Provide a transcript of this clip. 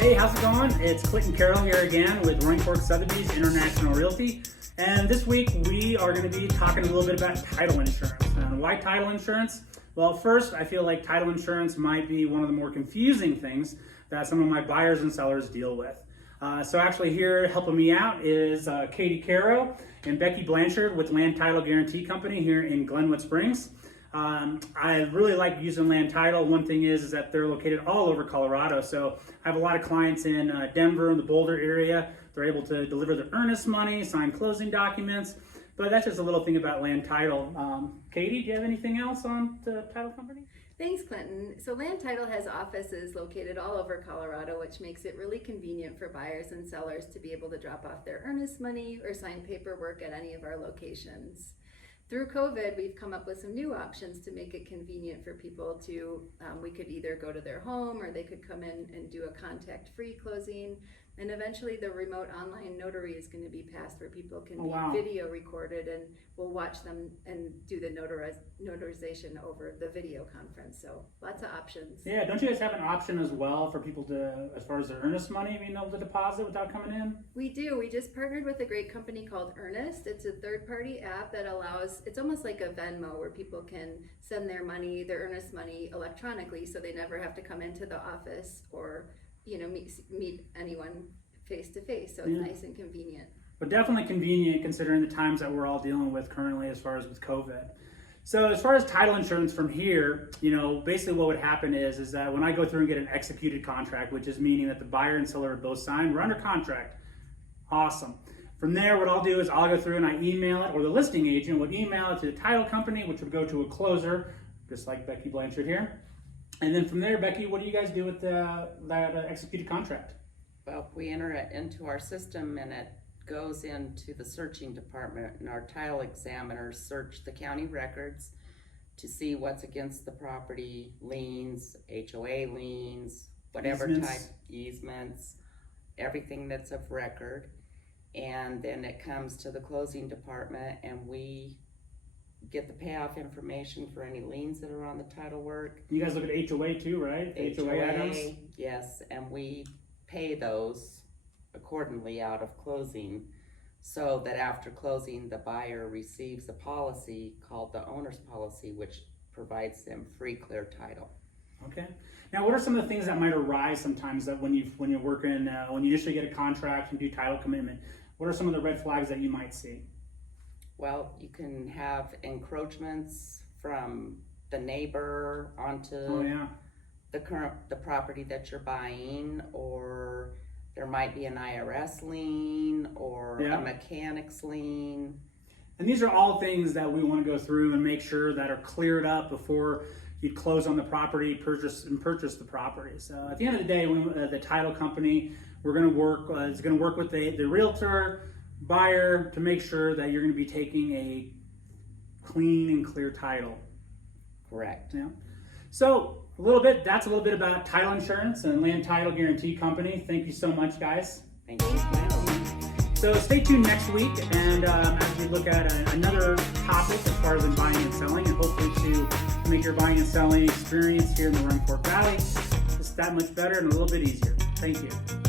Hey, how's it going? It's Clinton Carroll here again with Sotheby's International Realty. And this week we are going to be talking a little bit about title insurance. And why title insurance? Well, first, I feel like title insurance might be one of the more confusing things that some of my buyers and sellers deal with. So actually here helping me out is Karow and Becky Blanchard with Land Title Guarantee Company here in Glenwood Springs. I really like using Land Title. One thing is that they're located all over Colorado. So I have a lot of clients in Denver and the Boulder area. They're able to deliver the earnest money, sign closing documents. But that's just a little thing about Land Title. Katie, do you have anything else on the title company? Thanks, Clinton. So Land Title has offices located all over Colorado, which makes it really convenient for buyers and sellers to be able to drop off their earnest money or sign paperwork at any of our locations. Through COVID, we've come up with some new options to make it convenient for people to, we could either go to their home or they could come in and do a contact-free closing. And eventually the remote online notary is going to be passed where people can be video recorded and we'll watch them and do the notarization over the video conference. So lots of options. Yeah, don't you guys have an option as well for people to, as far as their earnest money, being able to deposit without coming in? We do. We just partnered with a great company called Earnest. It's a third-party app that allows, it's almost like a Venmo where people can send their money, their earnest money electronically so they never have to come into the office or meet anyone face to face, so it's nice and convenient. But definitely convenient considering the times that we're all dealing with currently as far as with COVID. So as far as title insurance from here, basically what would happen is that when I go through and get an executed contract, which is meaning that the buyer and seller are both signed, we're under contract. Awesome. From there, what I'll do is I'll go through and I email it, or the listing agent would email it to the title company, which would go to a closer, just like Becky Blanchard here. And then from there, Becky, what do you guys do with that executed contract? Well, we enter it into our system and it goes into the searching department, and our title examiners search the county records to see what's against the property, liens, HOA liens, whatever easements, everything that's of record. And then it comes to the closing department and we get the payoff information for any liens that are on the title work. You guys look at HOA too, right? HOA items? Yes, and we pay those accordingly out of closing so that after closing the buyer receives a policy called the owner's policy, which provides them free clear title. Okay. Now, what are some of the things that might arise sometimes that when you're working, when you initially get a contract and do title commitment, what are some of the red flags that you might see? Well, you can have encroachments from the neighbor onto the property that you're buying, or there might be an IRS lien or a mechanic's lien. And these are all things that we want to go through and make sure that are cleared up before you close on the property, purchase the property. So at the end of the day, the title company, we're going to work is going to work with the realtor, buyer to make sure that you're going to be taking a clean and clear title. Correct. Yeah. So that's a little bit about title insurance and Land Title Guarantee Company. Thank you so much, guys. Thank you. So stay tuned next week, and as we look at another topic as far as in buying and selling, and hopefully to make your buying and selling experience here in the Roaring Fork Valley just that much better and a little bit easier. Thank you.